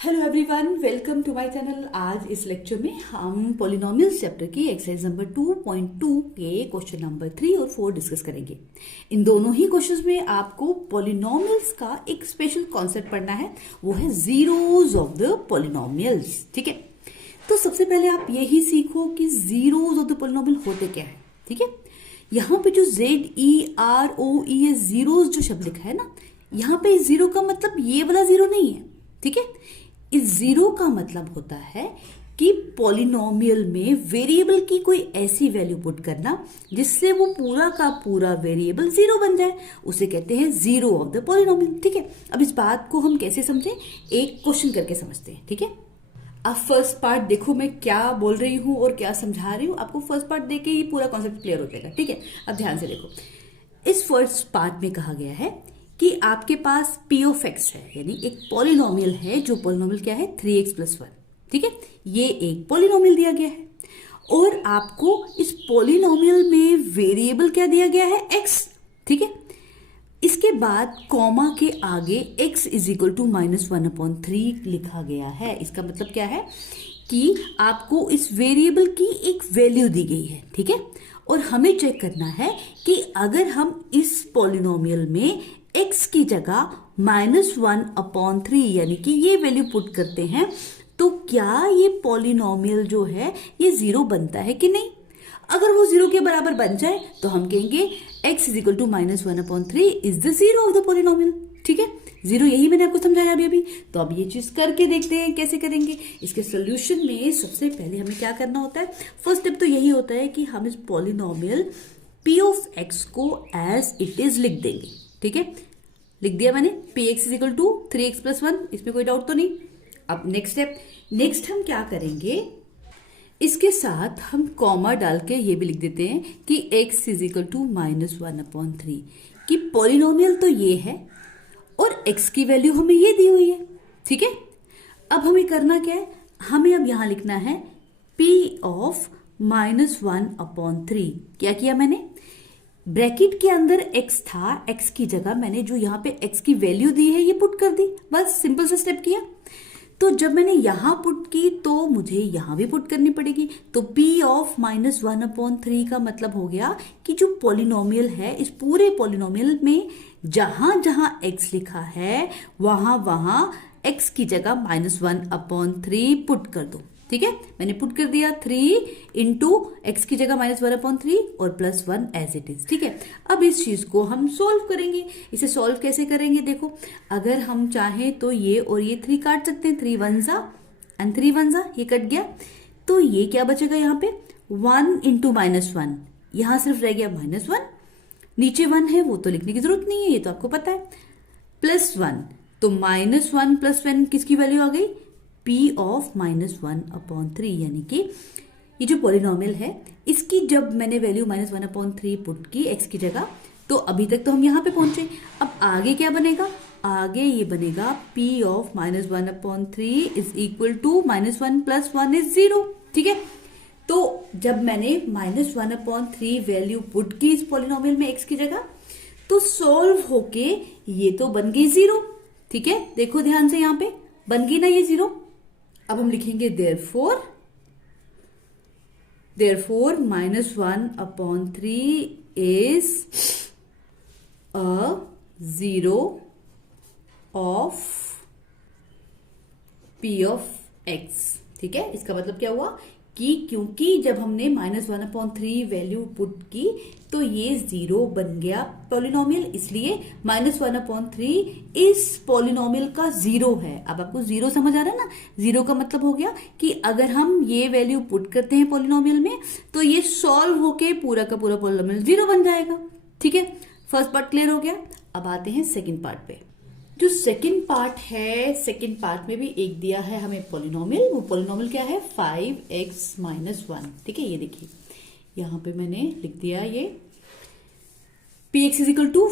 Hello everyone, welcome to my channel. आज इस lecture में हम पॉलिनोमियल्स चैप्टर की एक्सरसाइज नंबर 2.2 के क्वेश्चन नंबर 3 और 4 डिस्कस करेंगे। इन दोनों ही क्वेश्चंस में आपको पॉलिनोमियल्स का एक स्पेशल कॉन्सेप्ट पढ़ना है, वो है जीरोज ऑफ द पॉलिनोमियल्स। ठीक है, तो सबसे पहले आप यही सीखो कि जीरोज ऑफ द पॉलिनोमियल होते क्या है। ठीक है, यहाँ पे जो ZEROE जीरोज जो शब्द लिखा है ना, यहाँ पे जीरो का मतलब ये वाला जीरो नहीं है। ठीक है, इस जीरो का मतलब होता है कि पॉलिनोमियल में वेरिएबल की कोई ऐसी वैल्यू पुट करना जिससे वो पूरा का पूरा वेरिएबल जीरो बन जाए, उसे कहते हैं जीरो ऑफ द पॉलिनोमियल। ठीक है, अब इस बात को हम कैसे समझें, एक क्वेश्चन करके समझते हैं। ठीक है, अब फर्स्ट पार्ट देखो मैं क्या बोल रही हूं और क्या समझा रही हूं, आपको फर्स्ट पार्ट देख के ही पूरा कॉन्सेप्ट क्लियर हो जाएगा। ठीक है, अब ध्यान से देखो, इस फर्स्ट पार्ट में कहा गया है कि आपके पास पी ऑफ एक्स है, यानी एक पॉलिनोमियल है, जो पॉलिनोमियल क्या है 3x+1। ठीक है, ये एक पॉलिनोमियल दिया गया है और आपको इस पॉलिनोमियल में वेरिएबल क्या दिया गया है, x। ठीक है, इसके बाद कॉमा के आगे x = -1/3 लिखा गया है। इसका मतलब क्या है कि आपको इस वेरिएबल की एक वैल्यू दी गई है। ठीक है, और हमें चेक करना है कि अगर हम इस पॉलिनोमियल में x की जगह -1/3 यानी कि ये वैल्यू पुट करते हैं तो क्या ये पॉलिनोमियल जो है ये जीरो बनता है कि नहीं। अगर वो जीरो के बराबर बन जाए तो हम कहेंगे x = -1/3 is the zero of the polynomial. ठीक है, जीरो यही मैंने आपको समझाया अभी। तो अब ये चीज करके देखते हैं कैसे करेंगे। इसके सोल्यूशन में सबसे पहले हमें क्या करना होता है, फर्स्ट स्टेप तो यही होता है कि हम इस पॉलिनोमियल p ऑफ x को एज इट इज लिख देंगे। ठीक है, लिख दिया मैंने, px = 3x+1, इसमें कोई डाउट तो नहीं। अब नेक्स्ट स्टेप, नेक्स्ट हम क्या करेंगे, इसके साथ हम कॉमा डाल के ये भी लिख देते हैं कि x = -1/3 कि पॉलिनोमियल तो ये है और x की वैल्यू हमें ये दी हुई है। ठीक है, अब हमें करना क्या है, हमें अब यहां लिखना है p ऑफ -1/3। क्या किया मैंने, ब्रैकेट के अंदर x था, x की जगह मैंने जो यहाँ पे x की वैल्यू दी है ये पुट कर दी, बस सिंपल सा स्टेप किया। तो जब मैंने यहां पुट की तो मुझे यहां भी पुट करनी पड़ेगी। तो p ऑफ -1/3 का मतलब हो गया कि जो पॉलिनोमियल है, इस पूरे पॉलिनोमियल में जहां जहां x लिखा है वहां वहां x की जगह -1/3 पुट कर दो। ठीक है, मैंने पुट कर दिया 3 इंटू एक्स की जगह -1/3 और +1 एज इट इज। ठीक है, अब इस चीज को हम सोल्व करेंगे। इसे सोल्व कैसे करेंगे, देखो अगर हम चाहें तो ये और ये 3 काट सकते हैं, 3 1 एंड 3 1 ये कट गया। तो ये क्या बचेगा, यहाँ पे 1 इंटू -1, यहां सिर्फ रह गया -1, नीचे 1 है वो तो लिखने की जरूरत नहीं है, ये तो आपको पता है, +1, तो -1 + 1 किसकी वैल्यू आ गई, p ऑफ -1/3, यानी कि ये जो पॉलिनोमियल है इसकी जब मैंने वैल्यू -1/3 पुट की x की जगह, तो अभी तक तो हम यहां पे पहुंचे। अब आगे क्या बनेगा, आगे ये बनेगा p of -1/3 is equal to -1 + 1 is 0। ठीक है, तो जब मैंने -1/3 वैल्यू पुट की इस पॉलिनोमियल में x की जगह, तो सोल्व होके ये तो बन गई 0। ठीक है, देखो ध्यान से, यहां पे बन गई ना ये 0। अब हम लिखेंगे therefore -1/3 is a zero of p of x। ठीक है, इसका मतलब क्या हुआ कि क्योंकि जब हमने -1/3 वैल्यू पुट की तो ये 0 बन गया पॉलिनोमियल, इसलिए -1/3 इस पॉलिनोमियल का 0 है। अब आपको 0 समझ आ रहा है ना, 0 का मतलब हो गया कि अगर हम ये वैल्यू पुट करते हैं पॉलिनोमियल में तो ये सॉल्व होके पूरा का पूरा पॉलिनोमियल 0 बन जाएगा। ठीक है, फर्स्ट पार्ट क्लियर हो गया। अब आते हैं सेकेंड पार्ट पे। जो सेकंड पार्ट है, सेकंड पार्ट में भी एक दिया है हमें पॉलिनोमियल, वो पॉलिनोमियल क्या है 5x-1। ठीक है, ये देखिए यहां पे मैंने लिख दिया ये px =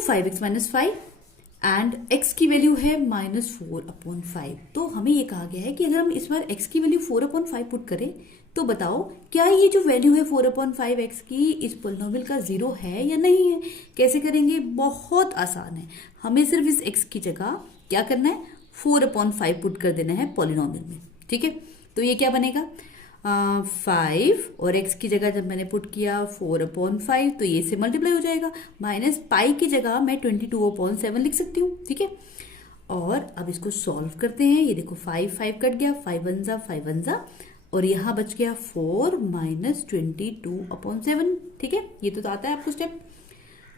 5x-5 एंड x की वैल्यू है -4/5। तो हमें ये कहा गया है कि अगर हम इस बार x की वैल्यू 4/5 पुट करें तो बताओ क्या ये जो वैल्यू है 4/5 x की इस पॉलिनोमियल का 0 है या नहीं है। कैसे करेंगे, बहुत आसान है, हमें सिर्फ इस x की जगह क्या करना है 4/5 पुट कर देना है पॉलिनोमियल में, ठीक है। तो ये क्या बनेगा 5 और x की जगह जब मैंने पुट किया 4/5 तो ये से मल्टीप्लाई हो जाएगा, माइनस पाई की जगह मैं 22/7 लिख सकती हूँ, ठीक है। और अब इसको सॉल्व करते हैं। ये देखो 5 कट गया, 5 1 जा और यहाँ बच गया 4 माइनस 22/7, ठीक है। ये तो आता है आपको स्टेप।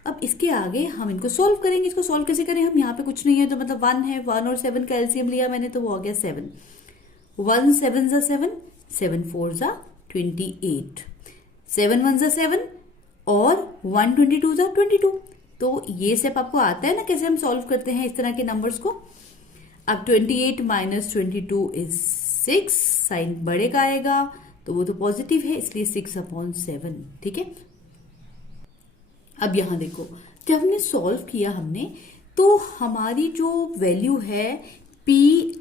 अब इसके आगे हम इनको सॉल्व करेंगे। इसको सॉल्व कैसे करें हम, यहाँ पे कुछ नहीं है तो मतलब 1 है, 1 और 7 का एलसीएम लिया मैंने तो वो आ गया 7, 1 7 जा 7, 7 4 जा 28, 7 1 जा 7 और 1 22 जा 22। तो ये स्टेप आपको आता है ना कैसे हम सॉल्व करते हैं इस तरह के नंबर्स को। अब 28 माइनस 22 इज 6, साइन बड़े का आएगा तो वो तो पॉजिटिव है इसलिए 6/7, ठीक है। अब यहां देखो जब हमने सॉल्व किया हमने तो हमारी जो वैल्यू है p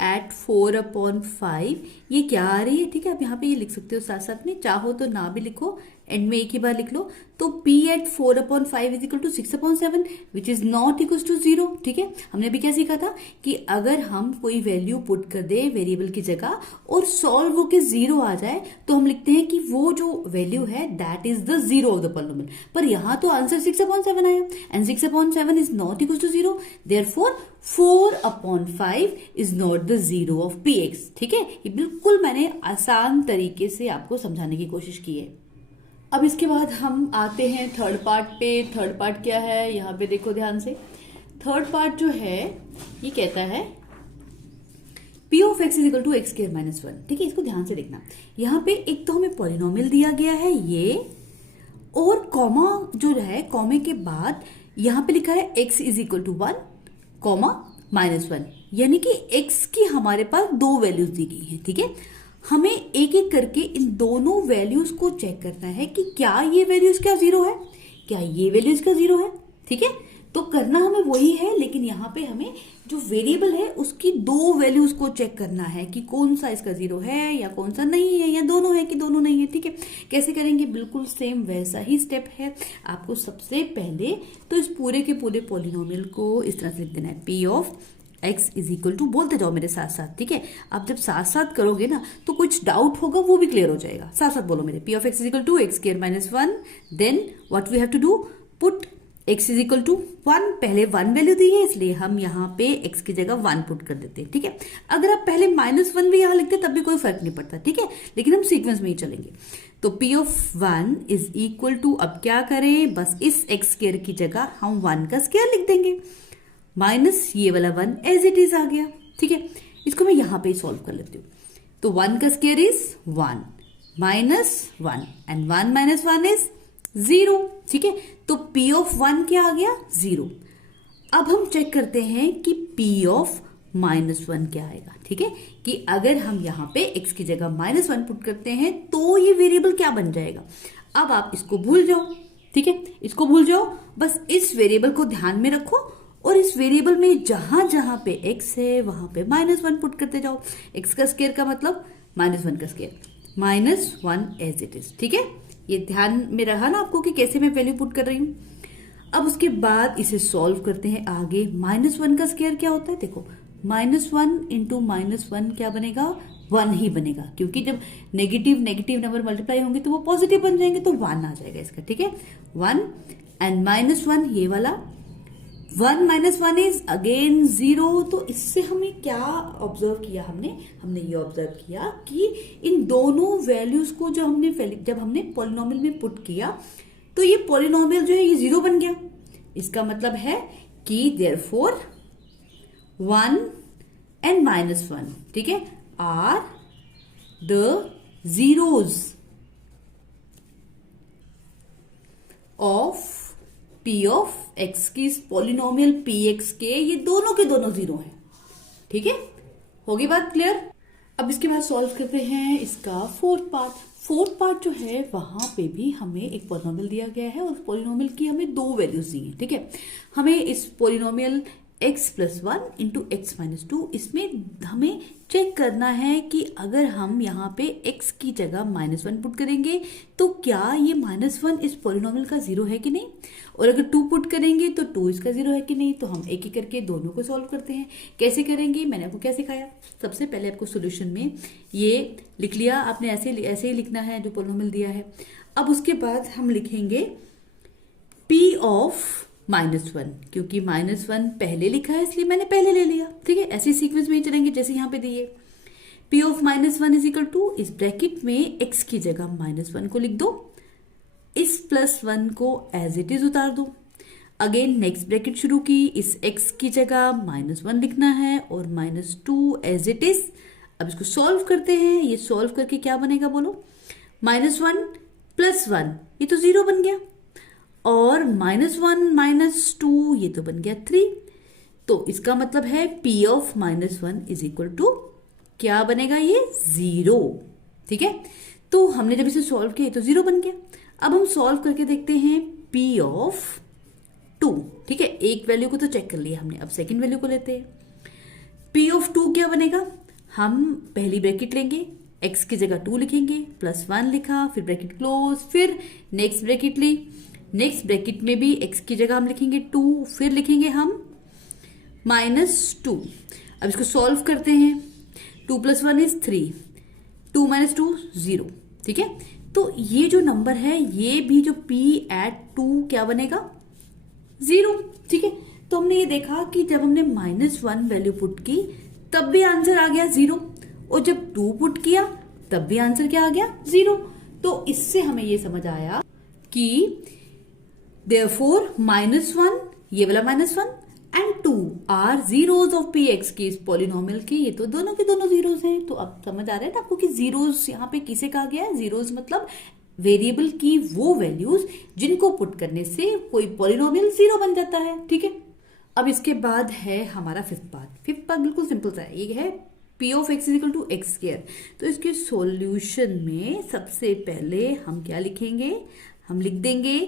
at 4/5 ये क्या आ रही है, ठीक है। अब यहाँ पे ये लिख सकते हो साथ साथ में, चाहो तो ना भी लिखो, एंड में एक ही बार लिख लो। तो p at 4/5 is equal to 6/7 which is not equal to 0, ठीक है। हमने भी क्या सीखा था कि अगर हम कोई वैल्यू पुट कर दे वेरिएबल की जगह और सॉल्व होके 0 आ जाए तो हम लिखते हैं कि वो जो वैल्यू है that is the 0 of the polynomial. पर यहाँ तो आंसर 6/7 आया and 6/7 is not equal to 0, therefore 4/5 is not the 0 of px, ठीक है। ये बिल्कुल मैंने आसान तरीके से आपको समझाने की कोशिश की है। अब इसके बाद हम आते हैं थर्ड पार्ट पे। थर्ड पार्ट क्या है, यहाँ पे देखो ध्यान से। थर्ड पार्ट जो है ये कहता है p of x is equal to x square minus 1, ठीक है। इसको ध्यान से देखना, यहाँ पे एक तो हमें पॉलिनोमियल दिया गया है ये, और कॉमा जो है, कॉमे के बाद यहाँ पे लिखा है x is equal to 1 comma -1, यानी कि x की हमारे पास दो वैल्यूज दी गई हैं, ठीक है। हमें एक एक करके इन दोनों वैल्यूज को चेक करना है कि क्या ये वैल्यूज क्या 0 है, क्या ये वैल्यूज क्या 0 है, ठीक है। तो करना हमें वही है, लेकिन यहाँ पे हमें जो वेरिएबल है उसकी दो वैल्यूज को चेक करना है कि कौन सा इसका 0 है या कौन सा नहीं है, या दोनों है कि दोनों नहीं है, ठीक है। कैसे करेंगे, बिल्कुल सेम वैसा ही स्टेप है। आपको सबसे पहले तो इस पूरे के पूरे पॉलिनोमियल को इस तरह से लिख देना है, p of x is equal to, बोलते जाओ मेरे साथ साथ, ठीक है। आप जब साथ साथ करोगे ना तो कुछ डाउट होगा वो भी क्लियर हो जाएगा। साथ साथ बोलो मेरे, p of x is equal to x square minus 1, then what we have to do, put x is equal to 1, पहले 1 वैल्यू दी है इसलिए हम यहाँ पे x की जगह 1 पुट कर देते हैं, ठीक है। अगर आप पहले -1 भी यहाँ लिखते तब भी कोई फर्क नहीं पड़ता, ठीक है, लेकिन हम सीक्वेंस में ही चलेंगे। तो p of 1 is equal to, अब क्या करें, बस इस x स्क्वायर की जगह हम 1 का स्क्वायर लिख देंगे, माइनस ये वाला 1 एज इट इज आ गया, ठीक है। इसको मैं यहां पे सॉल्व कर लेती हूँ। तो 1 का square is 1 minus 1 and 1 minus 1 is 0, ठीक है। तो p ऑफ 1 क्या आ गया, 0। अब हम चेक करते हैं कि p ऑफ -1 क्या आएगा, ठीक है, कि अगर हम यहाँ पे x की जगह -1 पुट करते हैं तो ये वेरिएबल क्या बन जाएगा। अब आप इसको भूल जाओ, ठीक है, इसको भूल जाओ, बस इस वेरिएबल को ध्यान में रखो और इस वेरिएबल में जहां जहां पे x है वहां पे -1 पुट करते जाओ। x का स्क्वायर का मतलब -1 का स्क्वायर, -1 एज इट इज, ठीक है। ये ध्यान में रहा ना आपको कि कैसे मैं वैल्यू पुट कर रही हूं। अब उसके बाद इसे सॉल्व करते हैं आगे। -1 का स्क्वायर क्या होता है, देखो -1 इंटू -1 क्या बनेगा, 1 ही बनेगा, क्योंकि जब नेगेटिव नंबर मल्टीप्लाई होंगे तो वो पॉजिटिव बन जाएंगे, तो 1 आ जाएगा इसका, ठीक है, 1 एंड -1 ये वाला, 1 माइनस 1 इज अगेन 0। तो इससे हमें क्या ऑब्जर्व किया, हमने ये ऑब्जर्व किया कि इन दोनों वैल्यूज को जब हमने पॉलिनोमियल में पुट किया तो ये पॉलिनोमियल जो है ये 0 बन गया। इसका मतलब है कि देयरफॉर 1 एंड -1, ठीक है, are the zeros of p of x की पॉलिनोमियल px के, ये दोनों के दोनों 0 हैं, ठीक है। होगी बात क्लियर। अब इसके बाद सॉल्व करते हैं इसका फोर्थ पार्ट जो है वहां पे भी हमें एक पॉलिनोमियल दिया गया है और पॉलिनोमियल की हमें दो वैल्यूज दी हैं, ठीक है। हमें इस polynomial x plus 1 into x minus 2। इसमें हमें चेक करना है कि अगर हम यहाँ पे x की जगह -1 पुट करेंगे तो क्या ये -1 इस पॉलिनॉमियल का जीरो है कि नहीं, और अगर 2 पुट करेंगे तो 2 इसका जीरो है कि नहीं। तो हम एक एक करके दोनों को सॉल्व करते हैं। कैसे करेंगे, मैंने आपको क्या सिखाया। सबसे पहले आपको सोल्यूशन में ये लिख लिया आपने, ऐसे ही लिखना है जो पॉलिनॉमियल दिया है। अब उसके बाद हम लिखेंगे p ऑफ -1, क्योंकि -1 पहले लिखा है इसलिए मैंने पहले ले लिया। ठीक है, ऐसे सीक्वेंस में ही चलेंगे जैसे यहाँ पे दिए। p of -1 is equal to, इस ब्रैकेट में x की जगह -1 को लिख दो, इस +1 को एज इट इज उतार दो। अगेन नेक्स्ट ब्रैकेट शुरू की, इस x की जगह -1 लिखना है और -2 एज इट इज। अब इसको सॉल्व करते हैं। ये सॉल्व करके क्या बनेगा बोलो, -1 + 1 ये तो 0 बन गया, और -1 - 2 ये तो बन गया 3। तो इसका मतलब है p of -1 is equal to क्या बनेगा, ये 0। ठीक है, तो हमने जब इसे सॉल्व किया तो 0 बन गया। अब हम सॉल्व करके देखते हैं p ऑफ 2। ठीक है, एक वैल्यू को तो चेक कर लिया हमने, अब सेकंड वैल्यू को लेते हैं। p ऑफ 2 क्या बनेगा, हम पहली ब्रैकेट लेंगे, x की जगह 2 लिखेंगे, +1 लिखा, फिर ब्रैकेट क्लोज, फिर नेक्स्ट ब्रैकेट ली। नेक्स्ट ब्रैकेट में भी x की जगह हम लिखेंगे 2, फिर लिखेंगे हम -2। अब इसको सॉल्व करते हैं। 2 + 1 इज 3, 2 - 2 0। ठीक है, तो ये जो नंबर है ये भी जो p एट 2 क्या बनेगा, 0। ठीक है, तो हमने ये देखा कि जब हमने -1 वैल्यू पुट की तब भी आंसर आ गया 0, और जब 2 पुट किया तब भी आंसर क्या आ गया, 0। तो इससे हमें ये समझ आया कि देयरफॉर -1, ये वाला -1 and 2 are zeros of px की, इस पॉलिनोमियल की। ये तो दोनों के दोनों जीरोज हैं। तो अब समझ आ रहा है ना आपको कि जीरोज यहाँ पे किसे कहा गया है, जीरोज मतलब वेरिएबल की वो वैल्यूज जिनको पुट करने से कोई पॉलिनोमियल 0 बन जाता है। ठीक है, अब इसके बाद है हमारा फिफ्थ पार्ट बिल्कुल सिंपल सा है। ये है p of x is equal to x square. तो इसके सॉल्यूशन में सबसे पहले हम क्या लिखेंगे, हम लिख देंगे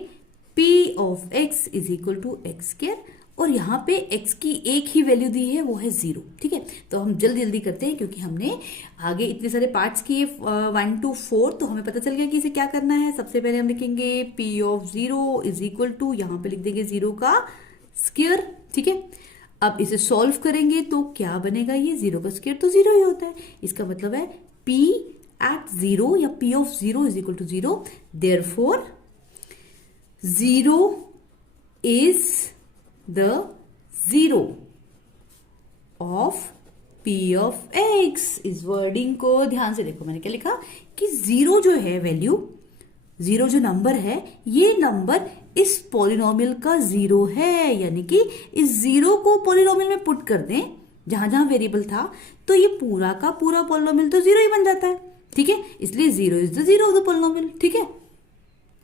p of x is equal to x square, और यहाँ पे x की एक ही वैल्यू दी है, वो है 0। ठीक है, तो हम जल्दी करते हैं क्योंकि हमने आगे इतने सारे पार्ट्स किए 1 to 4, तो हमें पता चल गया कि इसे क्या करना है। सबसे पहले हम लिखेंगे p of 0 is equal to, यहाँ पे लिख देंगे 0 का स्क्वायर। ठीक है, अब इसे सॉल्व करेंगे तो क्या बनेगा, ये 0 का स्क्वायर तो 0 ही होता है। इसका मतलब है p एट 0 या p of 0 is equal to 0। Therefore 0 is the 0 of p of x। इस वर्डिंग को ध्यान से देखो, मैंने क्या लिखा कि 0 जो है वैल्यू, 0 जो नंबर है, ये नंबर इस पॉलिनोमियल का 0 है। यानी कि इस 0 को पॉलिनोमियल में पुट कर दें जहां जहां वेरिएबल था, तो ये पूरा का पूरा पॉलिनोमियल तो 0 ही बन जाता है। ठीक है, इसलिए 0 is the 0 of the polynomial. ठीक है,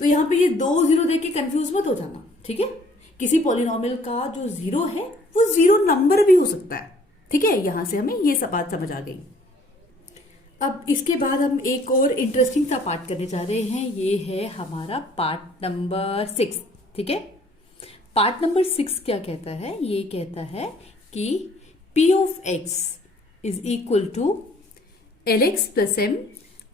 तो यहाँ पे ये 2 0 देख के कंफ्यूज मत हो जाना। ठीक है, किसी पॉलिनोमियल का जो 0 है वो 0 नंबर भी हो सकता है। ठीक है, यहां से हमें ये सब बात समझ आ गई। अब इसके बाद हम एक और इंटरेस्टिंग सा पार्ट करने जा रहे हैं। ये है हमारा पार्ट नंबर 6। ठीक है, पार्ट नंबर 6 क्या कहता है, ये कहता है कि p of x is equal to lx plus m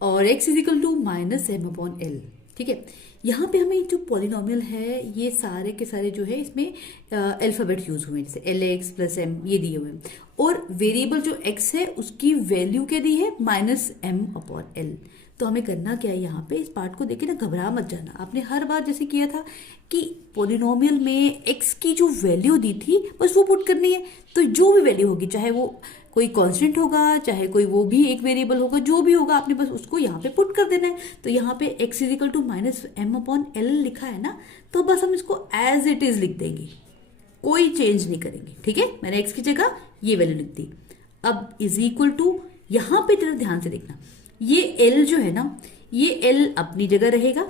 और x is equal to -m/l। ठीक है, यहाँ पे हमें जो पॉलिनोमियल है ये सारे के सारे जो है इसमें अल्फाबेट यूज हुए हैं, जैसे lx प्लस m ये दिए हुए हैं, और वेरिएबल जो x है उसकी वैल्यू क्या दी है, -m/l। तो हमें करना क्या है, यहाँ पे इस पार्ट को देखे ना घबरा मत जाना। आपने हर बार जैसे किया था कि पॉलिनोमियल में x की जो वैल्यू दी थी बस वो पुट करनी है। तो जो भी वैल्यू होगी, चाहे वो कोई कांस्टेंट होगा, चाहे कोई वो भी एक वेरिएबल होगा, जो भी होगा आपने बस उसको यहाँ पे पुट कर देना है। तो यहाँ पे x is equal to -m/l लिखा है ना, तो बस हम इसको एज इट इज लिख देंगे, कोई चेंज नहीं करेंगे। ठीक है, मैंने x की जगह ये वैल्यू लिख दी। अब इज इक्वल टू, यहाँ पे जरा ध्यान से देखना, ये l जो है ना, ये l अपनी जगह रहेगा,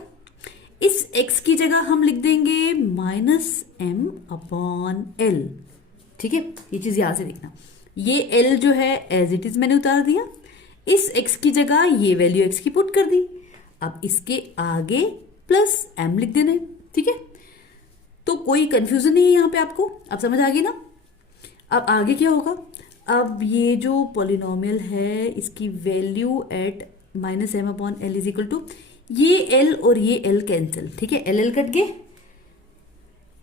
इस x की जगह हम लिख देंगे -m/l। ठीक है, ये चीज यहां से देखना, ये l जो है एज इट इज मैंने उतार दिया, इस x की जगह ये वैल्यू x की पुट कर दी। अब इसके आगे प्लस m लिख देना है। ठीक है, तो कोई कंफ्यूजन नहीं है यहाँ पे आपको, अब समझ आ गई ना। अब आगे क्या होगा, अब ये जो पॉलिनोमियल है इसकी value at minus M upon L is equal to, ये एल और ये एल कैंसिल, ठीक है, एल एल कट गए,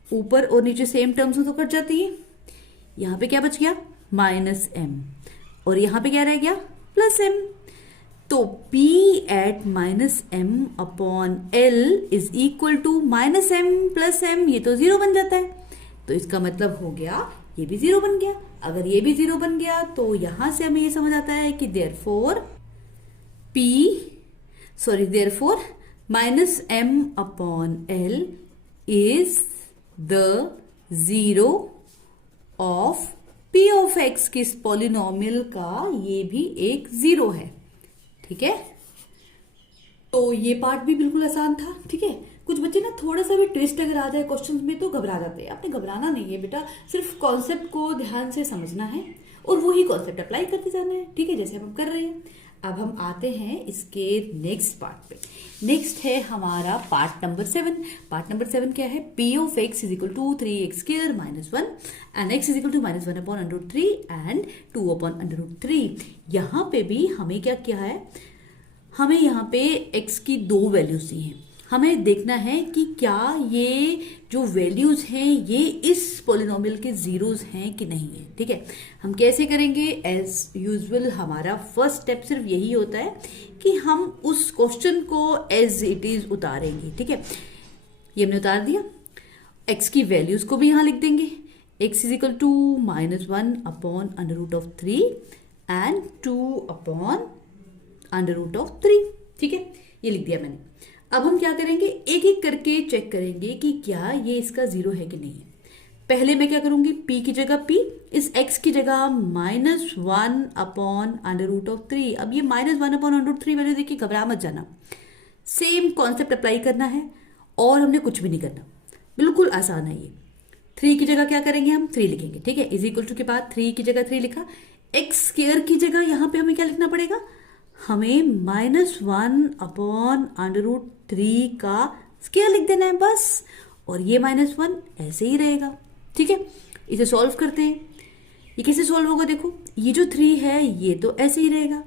ऊपर और नीचे सेम टर्म्स में तो कट जाती है। यहां पे क्या बच गया, माइनस एम, और यहां पे क्या रह गया, प्लस एम। तो P at minus M upon L is equal to minus M plus M, ये तो जीरो बन जाता है। तो इसका मतलब हो गया ये भी जीरो बन गया। अगर ये भी जीरो बन गया तो यहां से हमें ये समझ आता है कि therefore minus M upon L is the zero of P of X, किस पॉलिनोमियल का ये भी एक जीरो है, ठीक है। तो ये पार्ट भी बिल्कुल आसान था, ठीक है। कुछ बच्चे ना थोड़ा सा भी ट्विस्ट अगर आ जाए क्वेश्चन में तो घबरा जाते हैं। आपने घबराना नहीं है बेटा, सिर्फ कॉन्सेप्ट को ध्यान से समझना है और वही कॉन्सेप्ट अप्लाई करते जाना है, ठीक है, जैसे हम कर रहे हैं। अब हम आते हैं इसके नेक्स्ट पार्ट पे। नेक्स्ट है हमारा पार्ट नंबर 7। पार्ट नंबर 7 क्या है, P of X is equal to 3x square minus 1 and x is equal to minus 1 upon under root 3 and 2 upon under root 3। यहाँ पे भी हमें क्या किया है, हमें यहाँ पे x की दो वैल्यूज दी हैं। हमें देखना है कि क्या ये जो वैल्यूज हैं ये इस पॉलिनोमियल के जीरोस हैं कि नहीं है, ठीक है। हम कैसे करेंगे, एज यूजुअल हमारा फर्स्ट स्टेप सिर्फ यही होता है कि हम उस क्वेश्चन को एज इट इज उतारेंगे, ठीक है। ये हमने उतार दिया, x की वैल्यूज को भी यहां लिख देंगे, x is equal to minus 1 upon under root of 3 and 2 upon under root of 3, ठीक है, ये लिख दिया मैंने। अब हम क्या करेंगे, एक एक करके चेक करेंगे कि क्या ये इसका जीरो है कि नहीं है। पहले मैं क्या करूंगी, p की जगह p, इस x की जगह minus 1 upon under root of 3। अब ये minus 1 upon under root 3 value देखिए, घबरा मत जाना, सेम कॉन्सेप्ट अप्लाई करना है और हमने कुछ भी नहीं करना, बिल्कुल आसान है ये। 3 की जगह क्या करेंगे, हम 3 लिखेंगे, ठीक है, इज इक्वल टू के बाद 3 की जगह 3 लिखा। x स्क्वायर की जगह यहां पे हमें क्या लिखना पड़ेगा, हमें माइनस 1 अपॉन अंडर रूट 3 का स्क्वायर लिख देना है बस, और ये माइनस 1 ऐसे ही रहेगा, ठीक है। इसे सॉल्व करते हैं, ये कैसे सॉल्व होगा, देखो ये जो 3 है ये तो ऐसे ही रहेगा,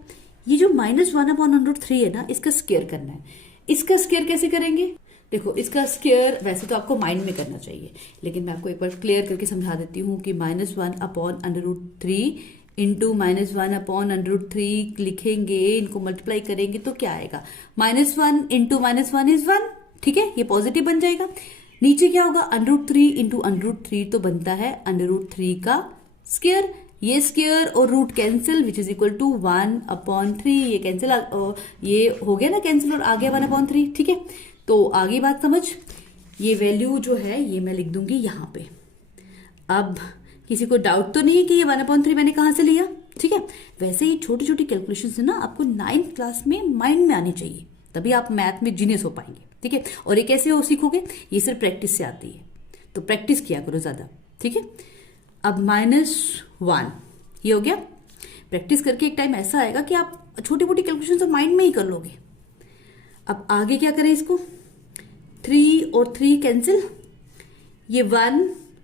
ये जो माइनस 1 अपॉन अंडर रूट 3 है ना, इसका स्क्वायर करना है। इसका स्क्वायर कैसे करेंगे, देखो इसका स्क्वायर वैसे तो आपको माइंड में करना चाहिए, लेकिन मैं आपको एक बार क्लियर करके समझा देती हूँ कि minus 1 upon under root 3 into minus 1 upon under root 3 लिखेंगे, इनको मल्टीप्लाई करेंगे तो क्या आएगा, माइनस 1 इंटू माइनस 1 इज 1, ठीक है, ये पॉजिटिव बन जाएगा। नीचे क्या होगा, under root 3 into under root 3 तो बनता है अंडर रूट 3 का स्क्वायर, ये स्क्वायर और root cancel which is equal to 1 upon 3, ये कैंसिल, ये हो गया ना कैंसिल और आ गया 1 अपॉन 3, ठीक है। तो आगे बात समझ, ये वैल्यू जो है ये मैं लिख दूंगी यहाँ पे। अब किसी को डाउट तो नहीं है कि ये 1/3 मैंने कहां से लिया, ठीक है। वैसे ही छोटी छोटी कैलकुलेशन से ना आपको 9th क्लास में माइंड में आनी चाहिए, तभी आप मैथ में जीनियस हो पाएंगे, ठीक है। और ये कैसे हो सीखोगे, ये सिर्फ प्रैक्टिस से आती है, तो प्रैक्टिस किया करो ज्यादा, ठीक है। अब -1 ये हो गया, प्रैक्टिस करके एक टाइम ऐसा आएगा कि आप छोटी मोटी कैलकुलेशन तो माइंड में ही कर लोगे। अब आगे क्या करें, इसको 3 और 3 कैंसिल, ये 1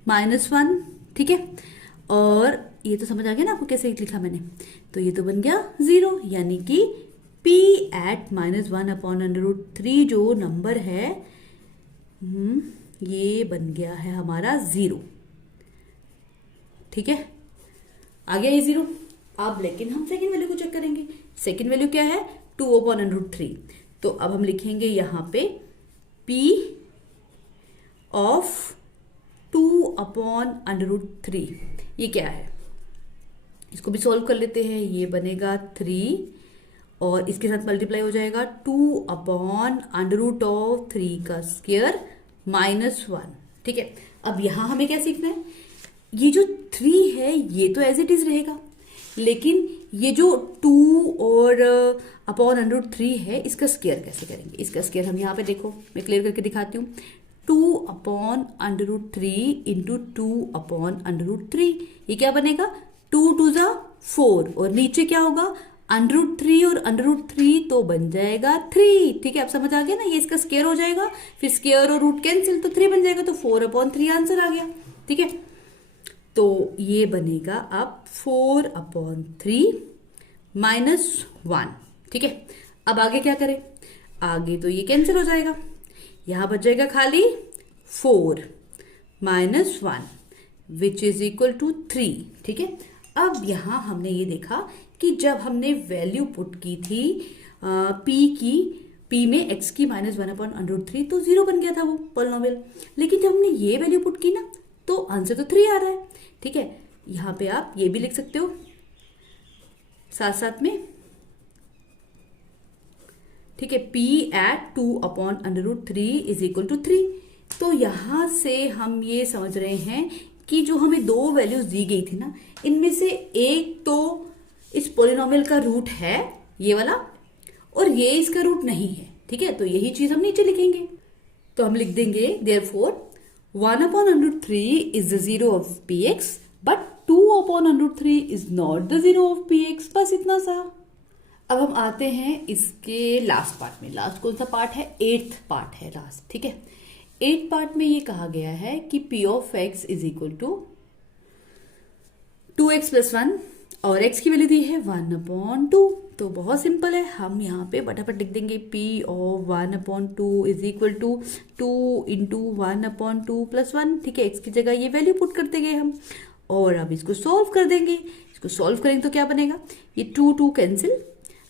-1, ठीक है, और ये तो समझ आ गया ना आपको कैसे लिखा मैंने, तो ये तो बन गया 0, यानी कि P at -1 upon under root 3 जो नंबर है ये बन गया है हमारा 0, ठीक है, आ गया ये 0। अब लेकिन हम सेकेंड वैल्यू को चेक करेंगे, सेकेंड वैल्यू क्या है, 2 अपॉन अंडर रूट 3। तो अब हम लिखेंगे यहां पे P of 2 upon under root 3, ये क्या है, इसको भी सॉल्व कर लेते हैं। ये बनेगा 3 और इसके साथ मल्टीप्लाई हो जाएगा 2 अपॉन अंडर रूट ऑफ 3 का स्क्वायर -1, ठीक है। अब यहां हमें क्या सीखना है, ये जो 3 है ये तो एज इट इज रहेगा, लेकिन ये जो 2 और अपॉन अंडर रूट 3 है इसका स्क्वायर कैसे करेंगे। इसका स्क्वायर हम यहाँ पे देखो मैं क्लियर करके दिखाती हूँ, 2 upon under root 3 into 2 upon under root 3, ये क्या बनेगा 2 2 जा 4, और नीचे क्या होगा अंडर रूट 3 और अंडर रूट 3 तो बन जाएगा 3, ठीक है। अब समझ आ गया ना, ये इसका स्क्वायर हो जाएगा, फिर स्क्वायर और रूट कैंसिल तो 3 बन जाएगा, तो 4 अपॉन 3 आंसर आ गया, ठीक है। तो ये बनेगा अब 4/3 -1। ठीक है, अब आगे क्या करें? आगे तो ये कैंसिल हो जाएगा, यहां बच जाएगा खाली 4 -1 विच इज इक्वल टू 3। ठीक है, अब यहां हमने ये देखा कि जब हमने वैल्यू पुट की थी पी में x की -1/√3 तो 0 बन गया था वो पॉलिनोमियल। लेकिन जब हमने ये वैल्यू पुट की ना तो आंसर तो 3 आ रहा है। ठीक है, यहां पे आप ये भी लिख सकते हो साथ साथ में। ठीक है, p at 2/√3 is equal to 3। तो यहां से हम ये समझ रहे हैं कि जो हमें दो वैल्यूज दी गई थी ना, इनमें से एक तो इस पॉलिनोमियल का रूट है ये वाला, और ये इसका रूट नहीं है। ठीक है, तो यही चीज हम नीचे लिखेंगे। तो हम लिख देंगे therefore 1/√3 is the zero of px but 2/√3 is not the zero of px। बस इतना सा। अब हम आते हैं इसके लास्ट पार्ट में। लास्ट कौन सा पार्ट है? 8th पार्ट है लास्ट। ठीक है, 8th पार्ट में ये कहा गया है कि p of x is equal to 2x + 1 और x की वैल्यू दी है 1/2। तो बहुत सिंपल है, हम यहाँ पे फटाफट लिख देंगे p of 1/2 is equal to 2 × 1/2 + 1। ठीक है, x की जगह ये वैल्यू पुट करते गए हम, और अब इसको सॉल्व कर देंगे। इसको सॉल्व करेंगे तो क्या बनेगा? ये 2 कैंसिल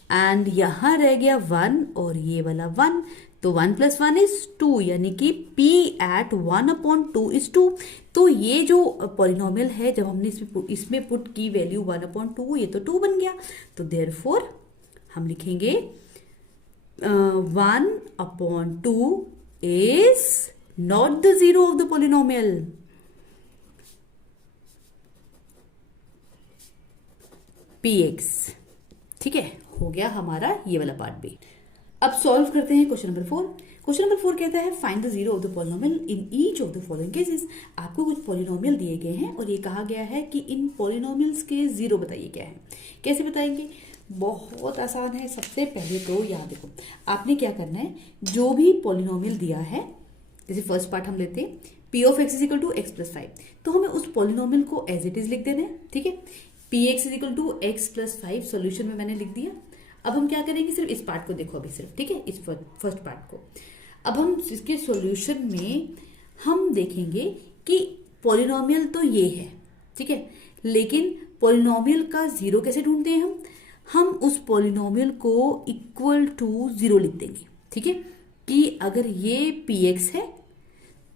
एंड यहां रह गया 1 और ये वाला 1, तो 1 + 1 इज 2, यानी कि p at 1/2 इज 2। तो ये जो पॉलिनोमियल है, जब हमने इसमें पुट की वैल्यू 1/2, ये तो 2 बन गया। तो देयरफॉर हम लिखेंगे 1/2 is not the zero of the polynomial. px। ठीक है, हो गया हमारा ये वाला पार्ट भी। अब सॉल्व करते हैं क्वेश्चन नंबर 4। क्वेश्चन नंबर 4 कहता है find the zero of the polynomial in each of the following cases. आपको कुछ पॉलिनोमियल दिए गए हैं और ये कहा गया है कि इन पॉलिनोमियल्स के जीरो बताइए क्या है। कैसे बताएंगे? बहुत आसान है। सबसे पहले तो यहाँ देखो, आपने क्या करना है, जो भी पॉलिनोमियल दिया है, जैसे फर्स्ट पार्ट हम लेते हैं p of x is equal to x + 5, तो हमें उस पॉलिनोमियल को एज इट इज लिख देना है। ठीक है, px is equal to x + 5 solution में मैंने लिख दिया। अब हम क्या करेंगे, सिर्फ इस पार्ट को देखो अभी सिर्फ। ठीक है, इस फर्स्ट पार्ट को। अब हम इसके सॉल्यूशन में हम देखेंगे कि पॉलिनोमियल तो ये है। ठीक है, लेकिन पॉलिनोमियल का जीरो कैसे ढूंढते हैं हम उस पॉलिनोमियल को इक्वल टू 0 लिख देंगे। ठीक है, कि अगर ये px है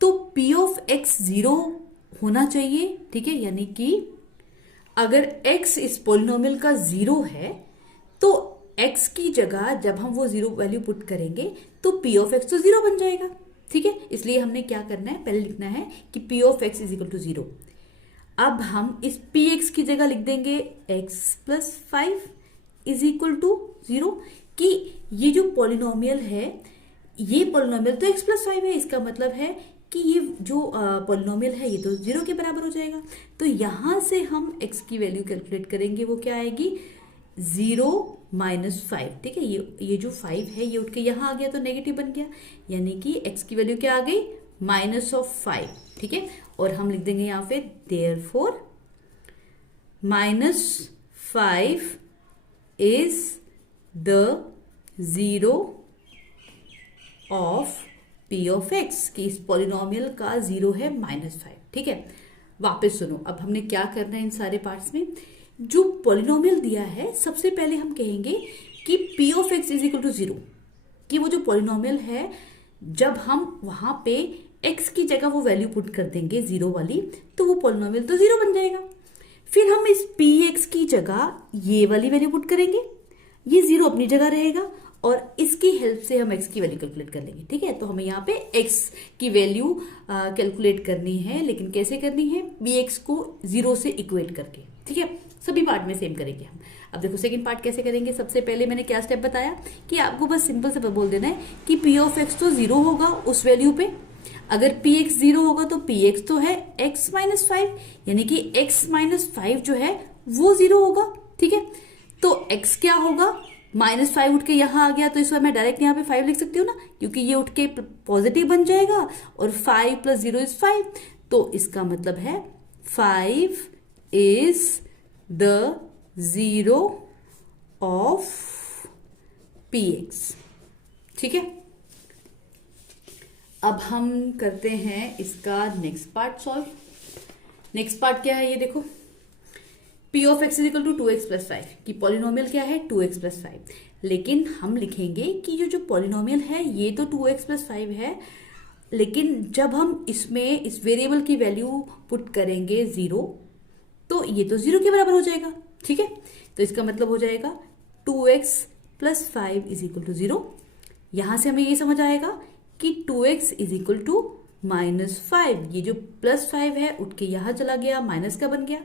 तो p ऑफ x 0 होना चाहिए। ठीक है, यानी कि अगर x इस पॉलिनोमियल का 0 है तो x की जगह जब हम वो 0 वैल्यू पुट करेंगे तो p ऑफ x तो 0 बन जाएगा। ठीक है, इसलिए हमने क्या करना है, पहले लिखना है कि p of x is equal to 0। अब हम इस px की जगह लिख देंगे x + 5 इज इक्वल टू 0, कि ये जो पॉलिनोमियल है, ये पॉलिनोमियल तो x + 5 है। इसका मतलब है कि ये जो पॉलिनोमियल है ये तो 0 के बराबर हो जाएगा। तो यहां से हम x की वैल्यू कैलकुलेट करेंगे, वो क्या आएगी? 0 - 5। ठीक है, ये जो 5 है ये उठ के यहां आ गया तो नेगेटिव बन गया, यानी कि x की वैल्यू क्या आ गई? -5। ठीक है, और हम लिख देंगे यहां पे therefore -5 is the zero of p of x, कि इस पॉलिनोमियल का 0 है -5। ठीक है, वापस सुनो। अब हमने क्या करना है इन सारे पार्ट्स में, जो पॉलिनोमियल दिया है सबसे पहले हम कहेंगे कि p of x is equal to 0, कि वो जो पॉलिनोमियल है जब हम वहां पे x की जगह वो वैल्यू पुट कर देंगे 0 वाली, तो वो पॉलिनोमियल तो 0 बन जाएगा। फिर हम इस px की जगह ये वाली वैल्यू पुट करेंगे, ये 0 अपनी जगह रहेगा और इसकी हेल्प से हम x की वैल्यू कैलकुलेट कर लेंगे। ठीक है, तो हमें यहाँ पे x की वैल्यू कैलकुलेट करनी है, लेकिन कैसे करनी है? px को 0 से इक्वेट करके। ठीक है, सभी पार्ट में सेम करेंगे हम। अब देखो सेकंड पार्ट कैसे करेंगे। सबसे पहले मैंने क्या स्टेप बताया कि आपको बस सिंपल से बोल देना है कि p ऑफ x तो 0 होगा उस वैल्यू पे। अगर px 0 होगा तो px तो है x - 5, यानी कि x - 5 जो है वो 0 होगा। ठीक है, तो x क्या होगा? -5 उठ के यहाँ आ गया, तो इस बार मैं डायरेक्ट यहाँ पे 5 लिख सकती हूँ ना, क्योंकि ये उठ के पॉजिटिव बन जाएगा और 5 + 0 इज 5। तो इसका मतलब है 5 is the zero of px। ठीक है, अब हम करते हैं इसका next part solve. Next part क्या है ये देखो, p of x is equal to 2x plus 5 की पॉलिनोमियल क्या है 2x प्लस 5, लेकिन हम लिखेंगे कि जो पॉलिनोमियल है ये तो 2x प्लस 5 है, लेकिन जब हम इसमें इस वेरिएबल की वैल्यू पुट करेंगे 0 तो ये तो 0 के बराबर हो जाएगा। ठीक है, तो इसका मतलब हो जाएगा 2x plus 5 is equal to 0। यहां से हमें ये समझ आएगा कि 2x इज इक्वल टू -5, ये जो प्लस 5 है उठ के यहां चला गया, माइनस का बन गया,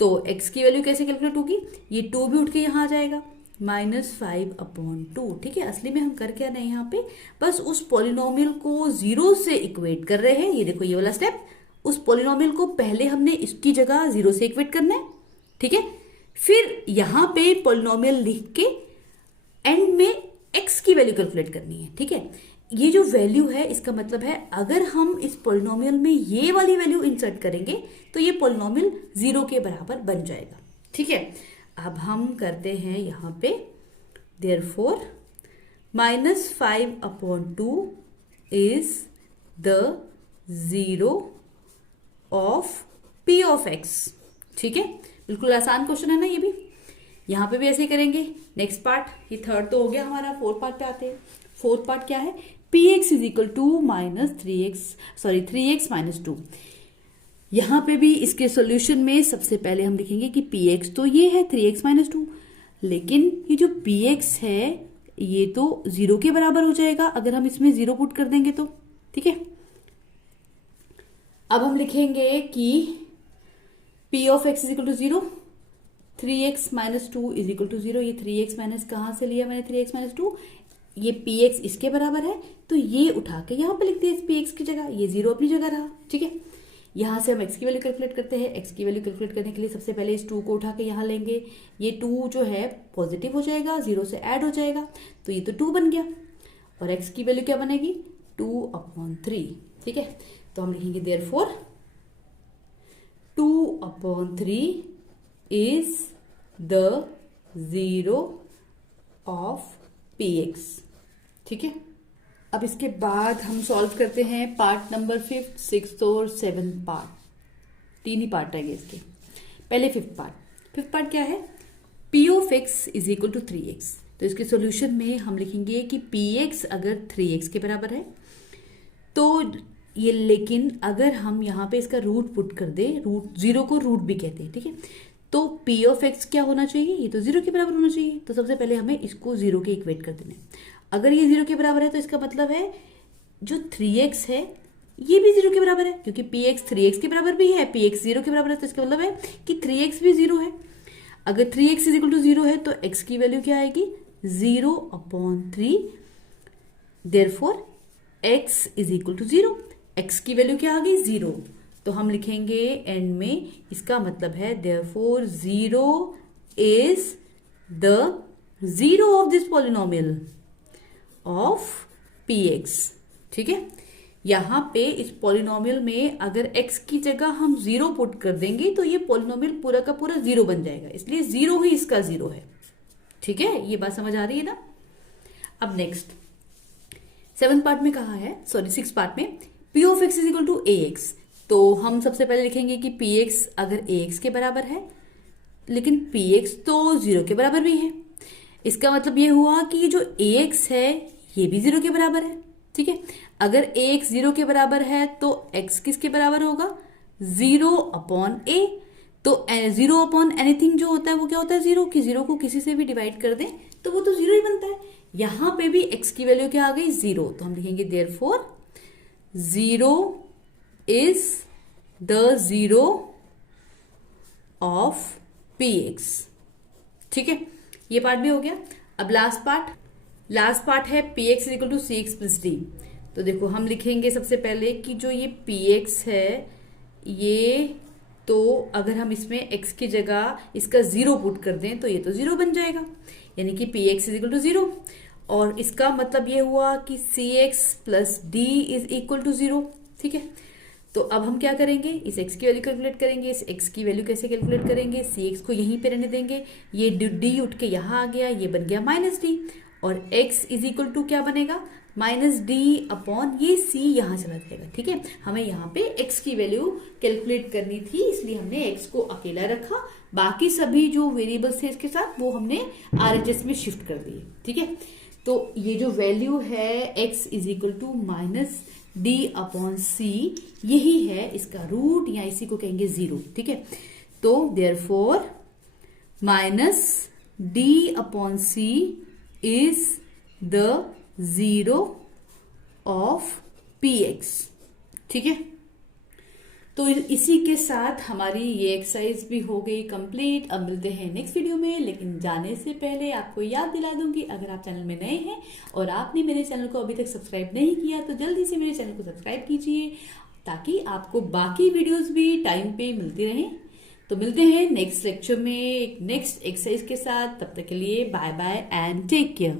तो x की वैल्यू कैसे कैलकुलेट होगी, ये 2 भी उठ के यहां आ जाएगा, -5/2। ठीक है, असली में हम कर क्या रहे हैं यहाँ पे, बस उस पॉलिनोमियल को 0 से इक्वेट कर रहे हैं। ये देखो ये वाला स्टेप, उस पॉलिनोमियल को पहले हमने इसकी जगह 0 से इक्वेट करना है। ठीक है, फिर यहां पे पॉलिनोमियल लिख के एंड में x की वैल्यू कैलकुलेट करनी है। ठीक है, ये जो वैल्यू है इसका मतलब है अगर हम इस पॉलिनोमियल में ये वाली वैल्यू इंसर्ट करेंगे तो ये पॉलिनोमियल 0 के बराबर बन जाएगा। ठीक है, अब हम करते हैं यहां पे therefore -5/2 is the zero of p of x। ठीक है, बिल्कुल आसान क्वेश्चन है ना ये भी, यहां पे भी ऐसे ही करेंगे। नेक्स्ट पार्ट, ये थर्ड तो हो गया हमारा, फोर्थ पार्ट पे आते हैं। फोर्थ पार्ट क्या है, px is equal to -3x minus 2। यहां पे भी इसके सॉल्यूशन में सबसे पहले हम लिखेंगे कि px तो ये है 3x माइनस 2, लेकिन ये जो px है ये तो 0 के बराबर हो जाएगा अगर हम इसमें 0 पुट कर देंगे तो। ठीक है, अब हम लिखेंगे कि p of x is equal to 0, 3x minus 2 is equal to 0। ये 3x माइनस कहां से लिया मैंने, 3x माइनस 2, ये px इसके बराबर है तो ये उठा के यहां पे लिख दिया px की जगह, ये 0 अपनी जगह रहा। ठीक है, यहां से हम x की वैल्यू कैलकुलेट करते हैं। x की वैल्यू कैलकुलेट करने के लिए सबसे पहले इस 2 को उठा के यहां लेंगे, ये 2 जो है पॉजिटिव हो जाएगा, 0 से ऐड हो जाएगा, तो ये तो 2 बन गया, और x की वैल्यू क्या बनेगी 2/3। ठीक है, तो हम लिखेंगे therefore 2/3 is the zero of px। ठीक है, अब इसके बाद हम सॉल्व करते हैं पार्ट नंबर 5th, 6th और 7th पार्ट। 3 ही पार्ट रहेंगे इसके। पहले 5th पार्ट क्या है, p of x is equal to 3x। तो इसके सॉल्यूशन में हम लिखेंगे कि px अगर 3x के बराबर है तो ये, लेकिन अगर हम यहाँ पे इसका रूट पुट कर दे, रूट 0 को रूट भी कहते हैं। ठीक है, तो p ऑफ x क्या होना चाहिए, ये तो 0 के बराबर होना चाहिए। तो सबसे पहले हमें इसको 0 के इक्वेट कर देना है। अगर ये 0 के बराबर है तो इसका मतलब है जो 3x है ये भी 0 के बराबर है, क्योंकि px 3x के बराबर भी है, px 0 के बराबर है, तो इसका मतलब है कि 3x भी 0 है। अगर 3x इज इक्वल टू 0 है तो x की वैल्यू क्या आएगी 0/3, therefore x is equal to 0। x की वैल्यू क्या आ गई 0, तो हम लिखेंगे एंड में इसका मतलब है therefore 0 is the zero of this polynomial of px। ठीक है, यहां पे इस पॉलिनोमियल में अगर x की जगह हम 0 पुट कर देंगे तो ये पॉलिनोमियल पूरा का पूरा 0 बन जाएगा, इसलिए 0 ही इसका 0 है। ठीक है, ये बात समझ आ रही है ना। अब नेक्स्ट 7th पार्ट में कहा है, सॉरी 6th पार्ट में p of x is equal to ax। तो हम सबसे पहले लिखेंगे कि px अगर ax के बराबर है, लेकिन px तो 0 के बराबर भी है, इसका मतलब ये हुआ कि ये जो ax है ये भी 0 के बराबर है। ठीक है, अगर ax 0 के बराबर है तो x किसके बराबर होगा 0/a। तो 0/एनीथिंग जो होता है वो क्या होता है 0, कि 0 को किसी से भी डिवाइड कर दें तो वो तो 0 ही बनता है। यहां पे भी x की वैल्यू क्या आ गई 0, तो हम लिखेंगे therefore 0 is the zero of px। ठीक है, ये पार्ट भी हो गया। अब लास्ट पार्ट है px is equal to cx plus d। तो देखो हम लिखेंगे सबसे पहले कि जो ये px है ये, तो अगर हम इसमें x की जगह इसका 0 पुट कर दें तो ये तो 0 बन जाएगा, यानी कि px इज इक्वल टू 0। और इसका मतलब ये हुआ कि cx plus d is equal to 0। ठीक है, तो अब हम क्या करेंगे, इस x की वैल्यू कैलकुलेट करेंगे। इस x की वैल्यू कैसे कैलकुलेट करेंगे, cx को यहीं पे रहने देंगे, ये d उठ के यहाँ आ गया, ये बन गया -d, और x इज इक्वल टू क्या बनेगा, -d अपॉन ये c यहाँ चला जाएगा। ठीक है, हमें यहाँ पे x की वैल्यू कैलकुलेट करनी थी, इसलिए हमने x को अकेला रखा, बाकी सभी जो वेरिएबल्स थे इसके साथ वो हमने RHS में शिफ्ट कर दिए। ठीक है, तो ये जो वैल्यू है x is equal to -d upon c, यही है इसका रूट, या इसी को कहेंगे 0। ठीक है, तो therefore -d upon c is the 0 of px। ठीक है, तो इसी के साथ हमारी ये एक्सरसाइज भी हो गई कंप्लीट। अब मिलते हैं नेक्स्ट वीडियो में, लेकिन जाने से पहले आपको याद दिला दूंगी, अगर आप चैनल में नए हैं और आपने मेरे चैनल को अभी तक सब्सक्राइब नहीं किया तो जल्दी से मेरे चैनल को सब्सक्राइब कीजिए, ताकि आपको बाकी वीडियोस भी टाइम पे मिलती रहें। तो मिलते हैं नेक्स्ट लेक्चर में एक नेक्स्ट एक्सरसाइज के साथ, तब तक के लिए bye bye and take care.